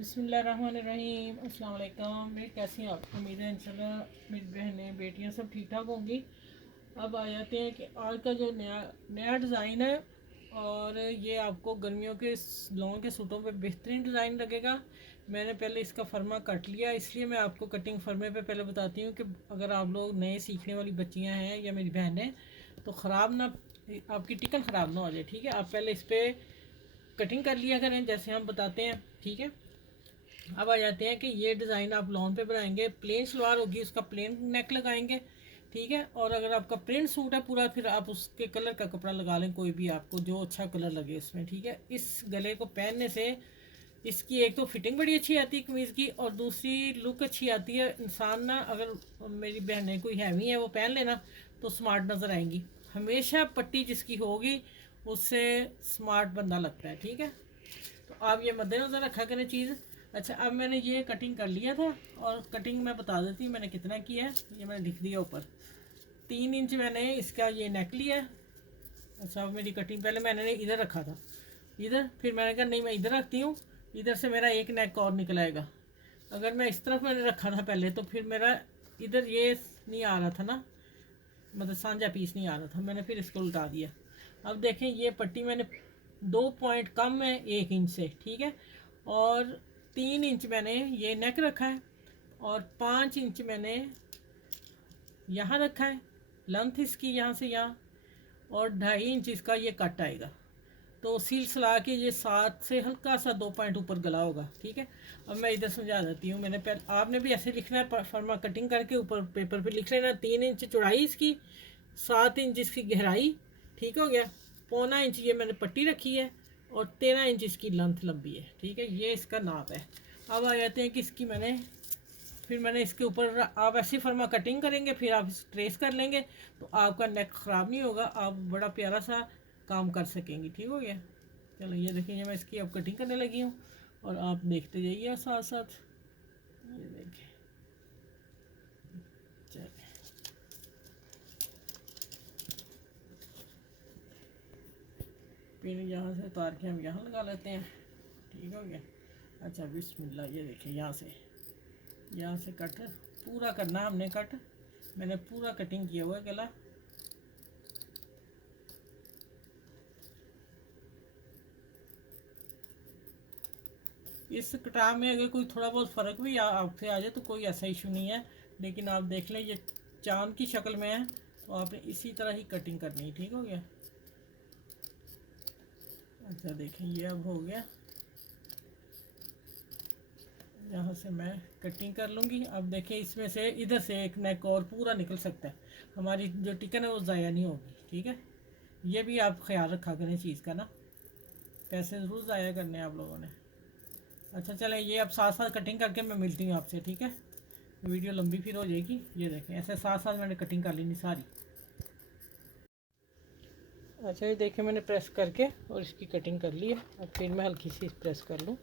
बिस्मिल्लाहिर्रहमानिर्रहीम। अस्सलाम वालेकुम। मेरी कैसी हैं आप? उम्मीद है इंशाल्लाह मेरी बहनें बेटियां सब ठीक ठाक होंगी। अब आ जाते हैं कि आज का जो नया नया डिज़ाइन है, और ये आपको गर्मियों के लॉन्ग के सूटों पे बेहतरीन डिज़ाइन लगेगा। मैंने पहले इसका फर्मा कट लिया, इसलिए मैं आपको कटिंग फर्मे पे पहले बताती हूँ कि अगर आप लोग नए सीखने वाली बच्चियाँ हैं या मेरी बहनें, तो ख़राब ना, आपकी टिकन ख़राब ना हो जाए। ठीक है, आप पहले इस पर कटिंग कर लिया करें जैसे हम बताते हैं। ठीक है, अब आ जाते हैं कि ये डिज़ाइन आप लॉन पे बनाएंगे। प्लेन सलवार होगी, उसका प्लेन नेक लगाएंगे। ठीक है, और अगर आपका प्रिंट सूट है पूरा, फिर आप उसके कलर का कपड़ा लगा लें, कोई भी आपको जो अच्छा कलर लगे उसमें। ठीक है, इस गले को पहनने से इसकी एक तो फिटिंग बड़ी अच्छी आती है कमीज़ की, और दूसरी लुक अच्छी आती है। इंसान ना, अगर मेरी बहनें कोई हैवी है वो पहन लेना तो स्मार्ट नज़र आएंगी। हमेशा पट्टी जिसकी होगी उससे स्मार्ट बंदा लगता है। ठीक है, तो आप ये मद्देनज़र रखा करें चीज़। अच्छा, अब मैंने ये कटिंग कर लिया था, और कटिंग मैं बता देती हूँ मैंने कितना किया है। ये मैंने लिख दिया ऊपर, 3 इंच मैंने इसका ये नेक लिया है। अच्छा, अब मेरी कटिंग पहले मैंने इधर रखा था, इधर, फिर मैंने कहा नहीं मैं इधर रखती हूँ, इधर से मेरा एक नेक और निकल आएगा। अगर मैं इस तरफ मैंने रखा था पहले, तो फिर मेरा इधर ये नहीं आ रहा था ना, मतलब सांझा पीस नहीं आ रहा था, मैंने फिर इसको उल्टा दिया। अब देखें, ये पट्टी मैंने 2 पॉइंट कम है 1 इंच से। ठीक है, और 3 इंच मैंने ये नेक रखा है, और 5 इंच मैंने यहाँ रखा है लेंथ इसकी, यहाँ से यहाँ, और 2.5 इंच इसका ये कट आएगा। तो सील सला के ये 7 से हल्का सा 2 पॉइंट ऊपर गला होगा। ठीक है, अब मैं इधर समझा देती हूँ। मैंने पहले, आपने भी ऐसे लिखना है, फर्मा कटिंग करके ऊपर पेपर पे लिख लेना। 3 इंच चौड़ाई इसकी, 7 इंच इसकी गहराई। ठीक हो गया, 1.25 इंच ये मैंने पट्टी रखी है, और 13 इंच इसकी लेंथ लंबी है। ठीक है, ये इसका नाप है। अब आ जाते हैं कि इसकी मैंने इसके ऊपर, आप ऐसी फर्मा कटिंग करेंगे, फिर आप ट्रेस कर लेंगे, तो आपका नेक ख़राब नहीं होगा, आप बड़ा प्यारा सा काम कर सकेंगी। ठीक हो गया, चलो ये देखिए, मैं इसकी अब कटिंग करने लगी हूँ, और आप देखते जाइए साथ साथ। ये देखिए, चलिए पिन यहाँ से उतार के हम यहाँ लगा लेते हैं। ठीक हो गया। अच्छा, बिस्मिल्लाह। ये देखिए, यहाँ से कट पूरा करना हमने कट, मैंने पूरा कटिंग किया हुआ है गला। इस कटाव में अगर कोई थोड़ा बहुत फ़र्क भी आपसे आ जाए तो कोई ऐसा इशू नहीं है, लेकिन आप देख लें ये चांद की शक्ल में है, तो आपने इसी तरह ही कटिंग करनी है। ठीक हो गया। अच्छा देखें, ये अब हो गया, यहाँ से मैं कटिंग कर लूँगी। अब देखें, इसमें से इधर से एक नेक और पूरा निकल सकता है, हमारी जो टिकन है वो ज़ाया नहीं होगी। ठीक है, ये भी आप ख्याल रखा करें चीज़ का ना, पैसे ज़रूर ज़ाया करने हैं आप लोगों ने। अच्छा चलें, ये अब साथ साथ कटिंग करके मैं मिलती हूँ आपसे। ठीक है, वीडियो लंबी फिर हो जाएगी। ये देखें, ऐसे साथ साथ मैंने कटिंग कर ली नहीं सारी। अच्छा, ये देखें, मैंने प्रेस करके और इसकी कटिंग कर ली है। अब फिर मैं हल्की सी प्रेस कर लूँ,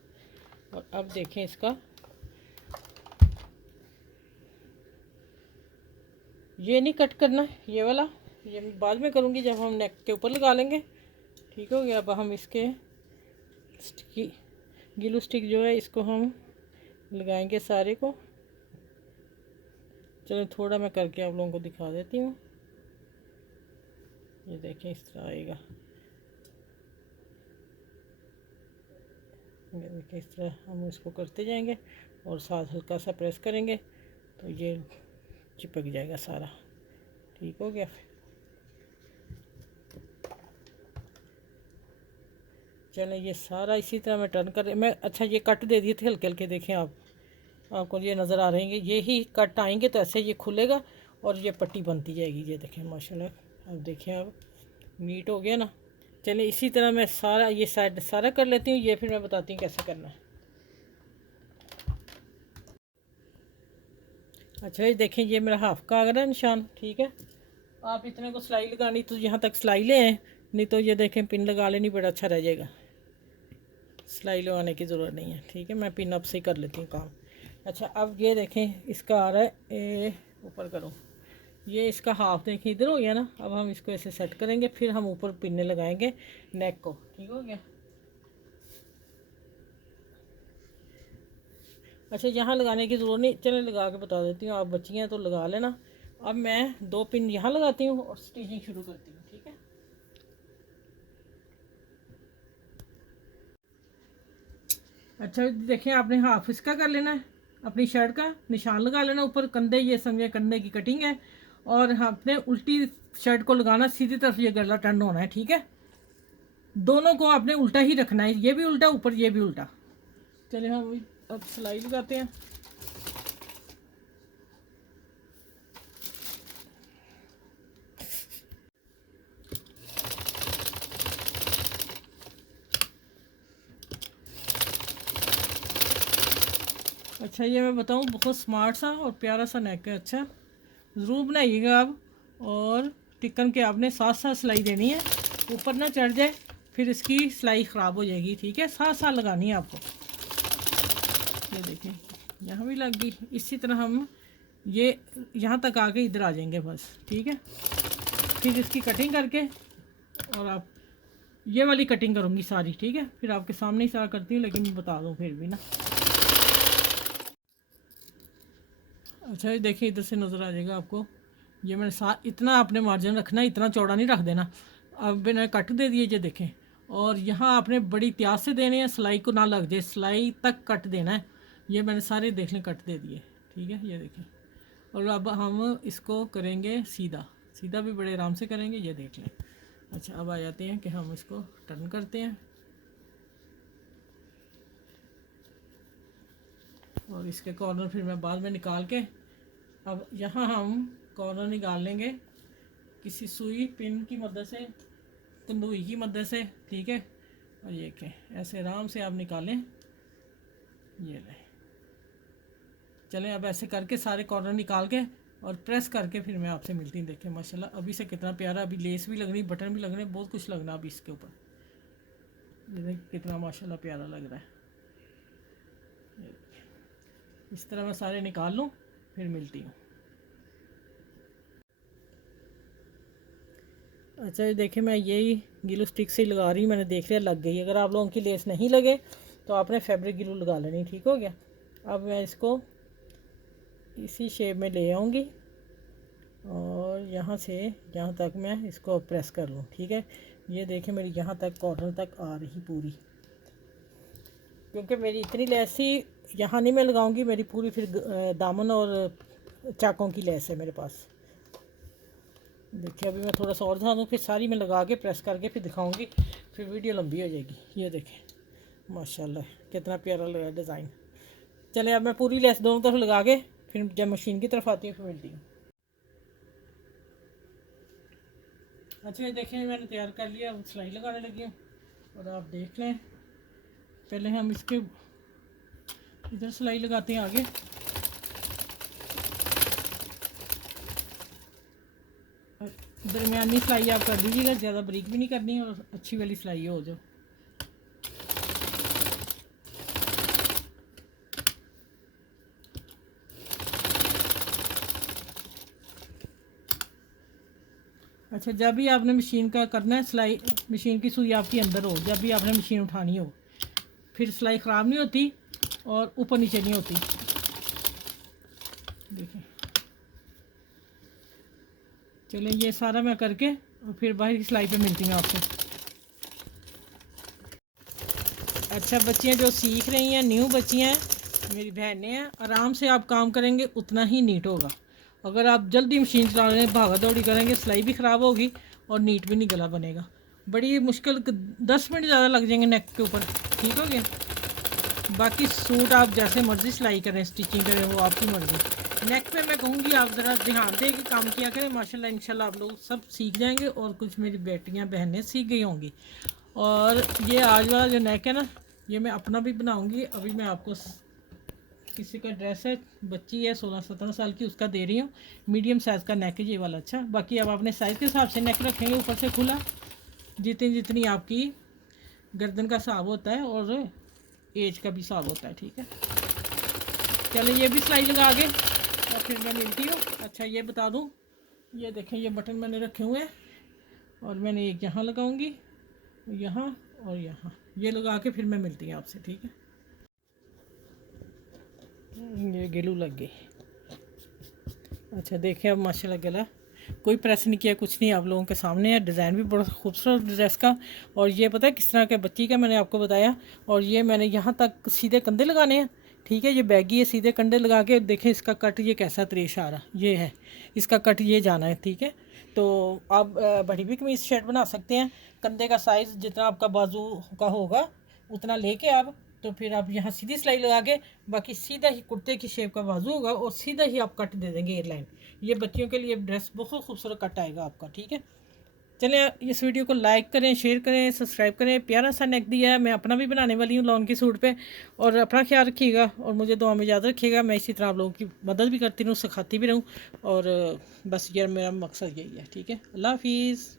और अब देखें इसका, ये नहीं कट करना है, ये वाला ये बाद में करूँगी जब हम नेक के ऊपर लगा लेंगे। ठीक हो गया। अब हम इसके गीलू स्टिक जो है इसको हम लगाएंगे सारे को। चलो थोड़ा मैं करके आप लोगों को दिखा देती हूँ। ये देखें, इस तरह आएगा। ये देखें, इस तरह हम इसको करते जाएंगे, और साथ हल्का सा प्रेस करेंगे तो ये चिपक जाएगा सारा। ठीक हो गया। चलें, ये सारा इसी तरह मैं टर्न कर मैं, अच्छा ये कट दे दिए थे हल्के हल्के, देखें आपको ये नज़र आ रहे हैं। ये ही कट आएंगे तो ऐसे ये खुलेगा, और ये पट्टी बनती जाएगी। ये देखें माशाल्लाह, अब देखें, अब नीट हो गया ना। चलिए, इसी तरह मैं सारा ये साइड सारा कर लेती हूँ, ये फिर मैं बताती हूँ कैसे करना है। अच्छा, ये देखें, ये मेरा हाफ का आ गया निशान। ठीक है, आप इतने को सिलाई लगानी तो यहाँ तक सिलाई ले आए, नहीं तो ये देखें पिन लगा लेनी, बड़ा अच्छा रह जाएगा। सिलाई लगाने की ज़रूरत नहीं है। ठीक है, मैं पिन अप से ही कर लेती हूँ काम। अच्छा, अब ये देखें, इसका आ रहा है ऊपर करो, ये इसका हाफ देखें इधर हो गया ना। अब हम इसको ऐसे सेट करेंगे, फिर हम ऊपर पिन्ने लगाएंगे नेक को। ठीक हो गया। अच्छा, यहाँ लगाने की ज़रूरत नहीं, चले लगा के बता देती हूँ, आप बच्ची हैं तो लगा लेना। अब मैं 2 पिन यहाँ लगाती हूँ और स्टिचिंग शुरू करती हूँ, ठीक है। अच्छा देखिए, आपने हाफ इसका कर लेना है, अपनी शर्ट का निशान लगा लेना ऊपर, कंधे ये समझे कंधे की कटिंग है, और आपने उल्टी शर्ट को लगाना, सीधी तरफ ये गला टर्न होना है, ठीक है। दोनों को आपने उल्टा ही रखना है, ये भी उल्टा ऊपर ये भी उल्टा। चलिए हम अब सिलाई लगाते हैं। अच्छा, ये मैं बताऊँ बहुत स्मार्ट सा और प्यारा सा नेक है। अच्छा, ज़रूर बनाइएगा आप। और टिकन के आपने साथ साथ सिलाई देनी है, ऊपर ना चढ़ जाए, फिर इसकी सिलाई ख़राब हो जाएगी, ठीक है। साथ साथ लगानी है आपको। ये देखिए, यहाँ भी लग गई। इसी तरह हम ये यहाँ तक आके इधर आ जाएंगे बस, ठीक है। फिर इसकी कटिंग करके, और आप ये वाली कटिंग करूँगी सारी, ठीक है। फिर आपके सामने ही सारा करती हूँ, लेकिन बता दूँ फिर भी ना। अच्छा, ये देखिए, इधर से नज़र आ जाएगा आपको। ये मैंने इतना आपने मार्जिन रखना है, इतना चौड़ा नहीं रख देना। अब मैंने कट दे दिए, ये देखें। और यहाँ आपने बड़ी प्यास से देने हैं, सिलाई को ना लग जाए, सिलाई तक कट देना है। ये मैंने सारे देख लें कट दे दिए, ठीक है, ये देखें। और अब हम इसको करेंगे सीधा, सीधा भी बड़े आराम से करेंगे, ये देख लें। अच्छा, अब आ जाते हैं कि हम इसको टर्न करते हैं, और इसके कॉर्नर फिर मैं बाद में निकाल के, अब यहाँ हम कॉर्नर निकाल लेंगे किसी सुई पिन की मदद से, कंदुई की मदद से, ठीक है। और ये क्या, ऐसे आराम से आप निकालें, ये ले। चलें, अब ऐसे करके सारे कॉर्नर निकाल के और प्रेस करके फिर मैं आपसे मिलती हूँ। देखें माशाल्लाह अभी से कितना प्यारा, अभी लेस भी लग रही, बटन भी लग रहे, बहुत कुछ लगना अभी इसके ऊपर। ये देखें कितना माशाल्लाह प्यारा लग रहा है। इस तरह मैं सारे निकाल लूँ, फिर मिलती हूँ। अच्छा, ये देखिए, मैं यही गिलू स्टिक से ही लगा रही हूँ, मैंने देख लिया लग गई। अगर आप लोगों की लेस नहीं लगे तो आपने फैब्रिक गिलू लगा लेनी, ठीक हो गया। अब मैं इसको इसी शेप में ले आऊँगी, और यहाँ से यहाँ तक मैं इसको प्रेस कर लूँ, ठीक है। ये देखें, मेरी यहाँ तक कॉर्नर तक आ रही पूरी, क्योंकि मेरी इतनी लेस ही यहाँ नहीं मैं लगाऊंगी, मेरी पूरी फिर दामन और चाकों की लेस है मेरे पास। देखिए, अभी मैं थोड़ा सा और ध्यान दूँ, फिर सारी मैं लगा के प्रेस करके फिर दिखाऊंगी, फिर वीडियो लंबी हो जाएगी। ये देखें माशाल्लाह कितना प्यारा लगा डिज़ाइन। चले, अब मैं पूरी लेस दोनों तरफ लगा के फिर जब मशीन की तरफ आती हूँ फिर मिलती हूँ। अच्छा, ये देखें, मैंने तैयार कर लिया, अब सिलाई लगाने लगी हूँ, और आप देख लें। पहले हम इसके इधर सिलाई लगाते हैं आगे। दरमियानी सिलाई आप कर दीजिएगा, ज़्यादा बारीक भी नहीं करनी, और अच्छी वाली सिलाई हो जो। अच्छा, जब भी आपने मशीन का करना है सिलाई, मशीन की सुई आपकी अंदर हो, जब भी आपने मशीन उठानी हो, फिर सिलाई ख़राब नहीं होती और ऊपर नीचे नहीं होती। देखिए, चलें, ये सारा मैं करके और फिर बाहर की सिलाई पे मिलती हूँ आपसे। अच्छा, बच्चियाँ जो सीख रही हैं, न्यू बच्चियाँ हैं, मेरी बहनें हैं, आराम से आप काम करेंगे उतना ही नीट होगा। अगर आप जल्दी मशीन चला रहे हैं, भागा दौड़ी करेंगे, सिलाई भी ख़राब होगी और नीट भी नहीं गला बनेगा। बड़ी मुश्किल 10 मिनट ज़्यादा लग जाएंगे नेक के ऊपर, ठीक हो गया। बाकी सूट आप जैसे मर्ज़ी सिलाई करें, स्टिचिंग करें, वो आपकी मर्ज़ी। नेक पे मैं कहूँगी आप ज़रा ध्यान दे के काम किया करें, माशाल्लाह इंशाल्लाह आप लोग सब सीख जाएंगे, और कुछ मेरी बेटियाँ बहनें सीख गई होंगी। और ये आज वाला जो नेक है ना, ये मैं अपना भी बनाऊँगी। अभी मैं आपको किसी का ड्रेस है, बच्ची है 16-17 साल की, उसका दे रही हूँ। मीडियम साइज़ का नेक है ये वाला। अच्छा, बाकी अब अपने साइज़ के हिसाब से नेक रखेंगे, ऊपर से खुला, जितनी जितनी आपकी गर्दन का हिसाब होता है और एज का भी हिसाब होता है, ठीक है। चलो, ये भी सिलाई लगा के और फिर मैं मिलती हूँ। अच्छा, ये बता दूँ, ये देखें, ये बटन मैंने रखे हुए हैं, और मैंने एक यहाँ लगाऊंगी, यहाँ और यहाँ, ये लगा के फिर मैं मिलती हूँ आपसे, ठीक है। ये गेलू लग गई। अच्छा देखिए अब माशाल्लाह गला कोई प्रेस नहीं किया, कुछ नहीं, आप लोगों के सामने है। डिज़ाइन भी बड़ा खूबसूरत ड्रेस का। और ये पता है किस तरह के बच्ची का मैंने आपको बताया। और ये मैंने यहाँ तक सीधे कंधे लगाने हैं, ठीक है। ये बैगी है, सीधे कंधे लगा के देखें इसका कट ये कैसा त्रेश आ रहा, ये है इसका कट, ये जाना है, ठीक है। तो आप बड़ी भी कमीज शर्ट बना सकते हैं। कंधे का साइज़ जितना आपका बाजू का होगा उतना लेके आप, तो फिर आप यहाँ सीधी सिलाई लगा के, बाकी सीधा ही कुर्ते की शेप का बाजू होगा और सीधा ही आप कट दे देंगे एयरलाइन। ये बच्चियों के लिए ड्रेस बहुत खूबसूरत कट आएगा आपका, ठीक है। चलें इस वीडियो को लाइक करें, शेयर करें, सब्सक्राइब करें। प्यारा सा नेक दिया है, मैं अपना भी बनाने वाली हूँ लॉन के सूट पे। और अपना ख्याल रखिएगा और मुझे दुआ में याद रखिएगा। मैं इसी तरह आप लोगों की मदद भी करती रहूँ, सिखाती भी रहूँ। और बस यार मेरा मकसद यही है, ठीक है। अल्लाह हाफिज़।